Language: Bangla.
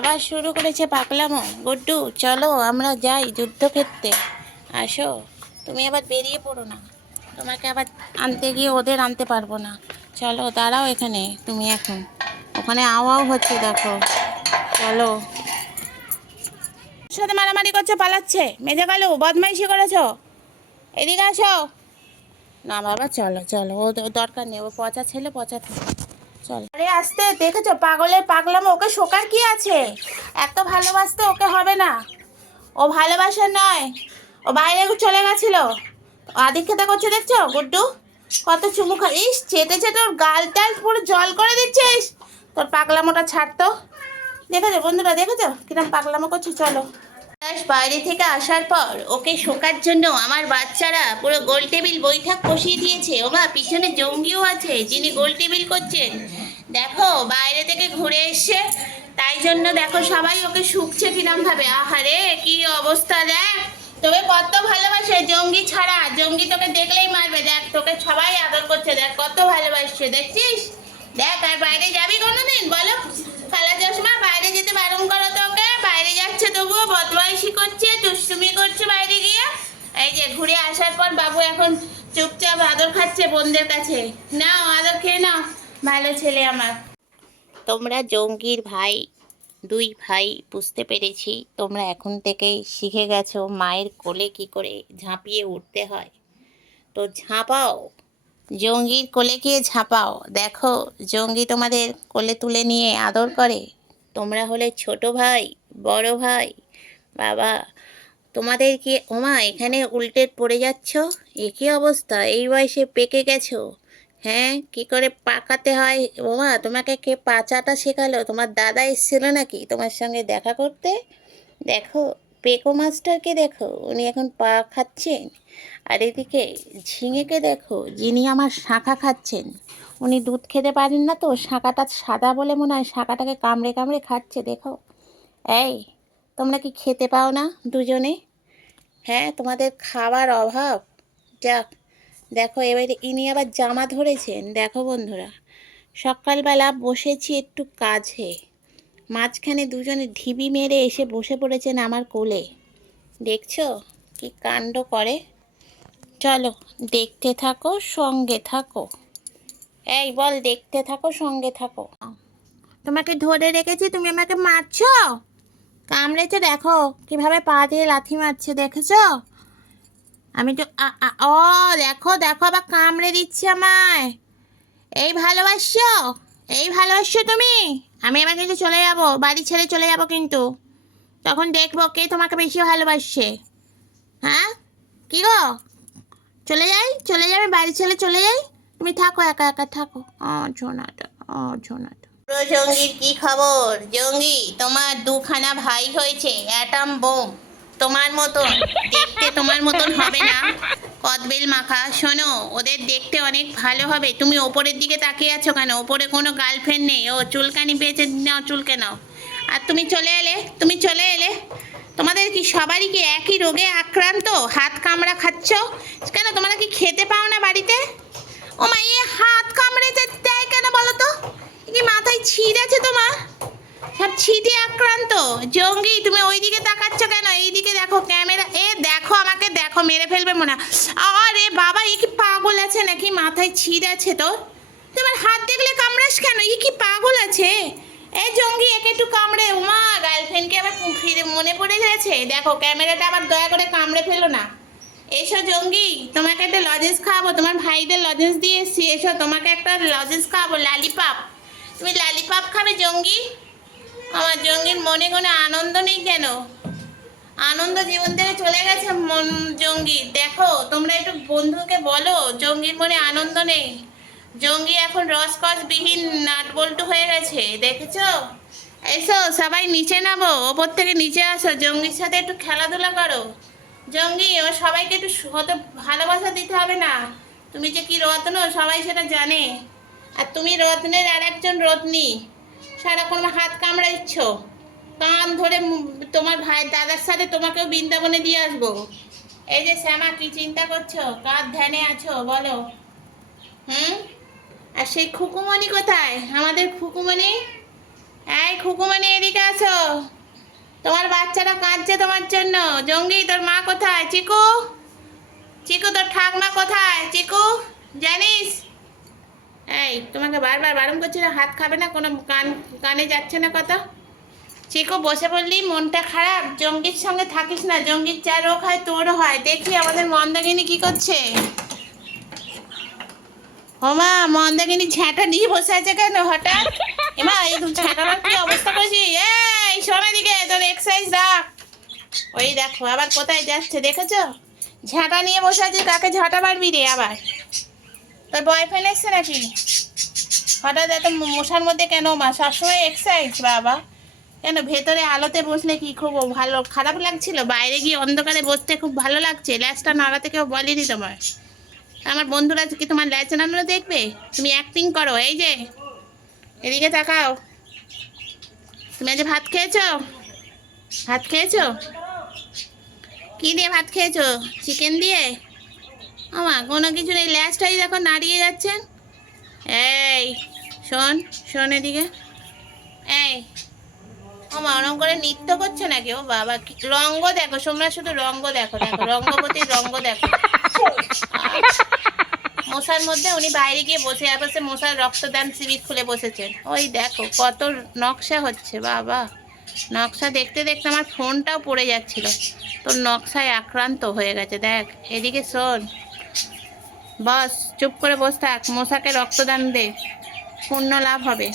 আবার শুরু করেছে পাগলামো। গুড্ডু চলো আমরা যাই যুদ্ধক্ষেত্রে, আসো। তুমি আবার বেরিয়ে পড়ো না, তোমাকে আবার আনতে গিয়ে ওদের আনতে পারবো না। চলো দাঁড়াও এখানে, তুমি এখন ওখানে আওয়াও হচ্ছে দেখো। চলো, সাথে মারামারি করছে, পালাচ্ছে, মেজে গেল, বদমাইশি করেছো, এদিকে আসো। না বাবা চলো চলো, ও দরকার নেই, ও পচা ছেলে, পচা থাকে। চল, আরে আসতে দেখেছো পাগলের পাগলামো, ওকে শোকার কি আছে? এত ভালোবাসতে ওকে হবে না, ও ভালোবাসা নয়, ও বাইরে চলে গেছিল, আদিক্ষেতা করছে দেখছো গুড্ডু, কত চুমু খা, ইস চেটে চেটে ওর গাল টাল পুরো জল করে দিচ্ছিস। তোর পাগলামোটা ছাড়তো, দেখেছো বন্ধুরা, দেখেছো কিরম পাগলামো করছে। চলো, বাইরে থেকে আসার পর ওকে শোকার জন্য আমার বাচ্চারা পুরো গোল টেবিল বৈঠক বসিয়ে দিয়েছে। ওমা পিছনে জঙ্গিও আছে যিনি গোল টেবিল করছেন, দেখো বাইরে থেকে ঘুরে এসছে, তাই জন্য দেখো সবাই ওকে শুকছে কিরম ভাবে। আহারে কি অবস্থা, দেখ তোকে কত ভালোবাসে, জঙ্গি ছাড়া, জঙ্গি তোকে দেখলেই মারবে, দেখ তোকে সবাই আদর করছে, দেখ কত ভালোবাসছে, দেখছিস? দেখ, আর বাইরে যাবি কোনোদিন বলো? খালা চশমা বাইরে যেতে বারণ করো তোকে, বাইরে যাচ্ছে তবুও বদমাইশি করছে, দুষ্টুমি করছে বাইরে গিয়ে। এই যে ঘুরে আসার পর বাবু এখন চুপচাপ আদর খাচ্ছে বোনদের কাছে, নাও আদর খেয়ে নাও, ভালো ছেলে আমার। তোমরা জঙ্গির ভাই, দুই ভাই বুঝতে পেরেছি, তোমরা এখন থেকেই শিখে গেছো মায়ের কোলে কি করে ঝাঁপিয়ে উঠতে হয়। তো ঝাঁপাও, জঙ্গির কোলে গিয়ে ঝাঁপাও, দেখো জঙ্গি তোমাদের কোলে তুলে নিয়ে আদর করে। তোমরা হলে ছোট ভাই, বড় ভাই, বাবা তোমাদের কি, ওমা এখানে উল্টে পড়ে যাচ্ছ, এ কী অবস্থা, এই বয়সে পেকে গেছো? হ্যাঁ, কি করে পাকাতে হয়? ওমা তোমাকে কে পাচাটা শেখালো? তোমার দাদা এসেছিল নাকি তোমার সঙ্গে দেখা করতে? দেখো পেকো মাস্টারকে দেখো, উনি এখন পা খাচ্ছেন। আর এদিকে ঝিঙেকে দেখো, যিনি আমার শাঁখা খাচ্ছেন, উনি দুধ খেতে পারেন না, তো শাঁখাটা সাদা বলে মনে হয় শাঁখাটাকে কামড়ে কামড়ে খাচ্ছে দেখো। এই তোমরা কি খেতে পাও না দুজনে? হ্যাঁ, তোমাদের খাবার অভাব। যাক, দেখো এবারে ইনি আবার জামা ধরেছেন, দেখো বন্ধুরা, সকালবেলা বসেছি একটু কাজে, মাঝখানে দুজনে ঢিবি মেরে এসে বসে পড়েছেন আমার কোলে, দেখছো কি কাণ্ড করে। চলো দেখতে থাকো, সঙ্গে থাকো। এই বল, দেখতে থাকো সঙ্গে থাকো। তোমাকে ধরে রেখেছি, তুমি আমাকে মারছো, কামড়েছে দেখো কিভাবে পা দিয়ে লাথি মারছে, দেখেছো? আমি তো ও দেখো দেখো, আবার কামড়ে দিচ্ছে আমায়। এই ভালোবাসছো, এই ভালোবাসছো তুমি? আমি এবার কিন্তু চলে যাব, বাড়ি ছেড়ে চলে যাব কিন্তু, তখন দেখবো কে তোমাকে বেশি ভালোবাসছে। হ্যাঁ কি গো, চলে যাই, চলে যাবে, বাড়ি ছেড়ে চলে যাই, তুমি থাকো, একা একা থাকো। ঝোনাটা, ঝোনাটা। জঙ্গির কি খবর? জঙ্গি তোমার দুখানা ভাই হয়েছে, অ্যাটম বোম তোমার মতন, দেখতে তোমার মতন হবে না, কদবেল মাখা। শোনো, ওদের দেখতে অনেক ভালো হবে, তুমি ওপরের দিকে তাকিয়ে আছো কেন? ওপরে কোনো গার্লফ্রেন্ড নেই, ও চুলকানি পেয়েছে, নাও চুলকে নাও। আর তুমি চলে এলে, তুমি চলে এলে, তোমাদের কি সবারই কি একই রোগে আক্রান্ত, হাত কামড়া খাচ্ছ কেন? তোমরা কি খেতে পাও না বাড়িতে? ও মা, এ হাত কামড়ে দেয় কেন বলো তো? কি মাথায় ছিঁড় আছে তোমার? সব ছিটে আক্রান্ত। জঙ্গি তুমি ওইদিকে তাকাচ্ছ কেন? এইদিকে দেখো ক্যামেরা, এ দেখো আমাকে, দেখো মেরে ফেলবে মনে হয়। আরে বাবা, এ কি পাগল আছে নাকি? মাথায় ছিঁড় আছে তো, তোমার হাত দেখলে কামড়াস কেন? এ কি পাগল আছে? এ জঙ্গি, একে একটু কামড়ে, উমা গার্লফ্রেন্ডকে আবার ফিরে মনে পড়ে গেছে, দেখো ক্যামেরাটা আবার দয়া করে কামড়ে ফেলো না। এসো জঙ্গি, তোমাকে একটা লজেন্স খাওয়াবো, তোমার ভাইদের লজেন্স দিয়ে এসছি, এসো তোমাকে একটা লজেন্স খাওয়াবো, লালিপাপ। তুমি লালিপাপ খাবে জঙ্গি? আমার জঙ্গির মনে কোনো আনন্দ নেই কেন? আনন্দ জীবন থেকে চলে গেছে মন জঙ্গি। দেখো তোমরা একটু বন্ধুকে বলো, জঙ্গির মনে আনন্দ নেই, জঙ্গি এখন রসকসবিহীন নাটবল্টু হয়ে গেছে, দেখেছো? এসো সবাই নিচে নামো, ওপর থেকে নিচে আসো, জঙ্গির সাথে একটু খেলাধুলা করো। জঙ্গি, এবার সবাইকে একটু হয়তো ভালোবাসা দিতে হবে না, তুমি যে কি রত্ন সবাই সেটা জানে, আর তুমি রত্নের আর একজন রত্নী, সারাক্ষণ হাত কামড়াইছ, কান ধরে তোমার ভাই দাদার সাথে তোমাকেও বৃন্দাবনে দিয়ে আসবো। এই যে শ্যামা, কি চিন্তা করছো, কার ধ্যানে আছো বলো? হুম? আর সেই খুকুমণি কোথায়, আমাদের খুকুমণি? এই খুকুমণি এদিকে আসো, তোমার বাচ্চারা কাঁদছে তোমার জন্য। জঙ্গি, তোর মা কোথায়? চিকু, চিকু তোর ঠাকমা কোথায়? চিকু, জানিস? এই তোমাকে বারবার বারণ করছি না, হাত খাবে না, কোনো কানে যাচ্ছে না কথা। চিকু বসে বললি মনটা খারাপ, জঙ্গির সঙ্গে থাকিস না, জঙ্গির যা রোগ হয় তোরও হয়। দেখি আমাদের মন্দাকিনী কি করছে। ওমা, মন্দাকিনী ঝ্যাঁটা নিয়ে বসে আছে কেন হঠাৎ? এমা, এই ঝ্যাঁটার কি অবস্থা করেছি? এই শোন দিকে, তোর এক্সারসাইজ রাখ। ওই দেখো আবার কোথায় যাচ্ছে দেখেছো? ঝাঁটা নিয়ে বসে আছে, কাকে ঝাঁটা মারবি রে আবার? তোর বয়ফ্রেন্ড এসছে নাকি? হঠাৎ এত মশার মধ্যে কেন মা? সবসময় এক্সারসাইজ বাবা। কেন ভেতরে আলোতে বসলে কি খুব ভালো খারাপ লাগছিল? বাইরে গিয়ে অন্ধকারে বসতে খুব ভালো লাগছে? ল্যাচটা নাড়াতে কেউ বলেনি তোমার? আমার বন্ধুরা কি তোমার ল্যাচ নাড়ানো দেখবে? তুমি অ্যাক্টিং করো। এই যে এদিকে তাকাও। তুমি আজ ভাত খেয়েছো? ভাত খেয়েছো? কি দিয়ে ভাত খেয়েছো? চিকেন দিয়ে? আমা কোনো কিছু নেই, ল্যাচটাই দেখো নাড়িয়ে যাচ্ছেন। এই শোন, শোন এদিকে। এই আমা ওরম করে নৃত্য করছো নাকি? ও বাবা, রঙ্গ দেখো, তোমরা শুধু রঙ্গ দেখো, দেখো রঙ্গবতীর রঙ্গ দেখো। মশার মধ্যে উনি বাইরে গিয়ে বসে আছে, মশার রক্তদান শিবির খুলে বসেছেন। ওই দেখো কত নকশা হচ্ছে বাবা। নকশা দেখতে দেখতে আমার ফোনটাও পড়ে যাচ্ছিল। তোর নকশায় আক্রান্ত হয়ে গেছে দেখ। এদিকে শোন, বস চুপ করে বস থাক, মশাকে রক্তদান দে, পুণ্য লাভ হবে।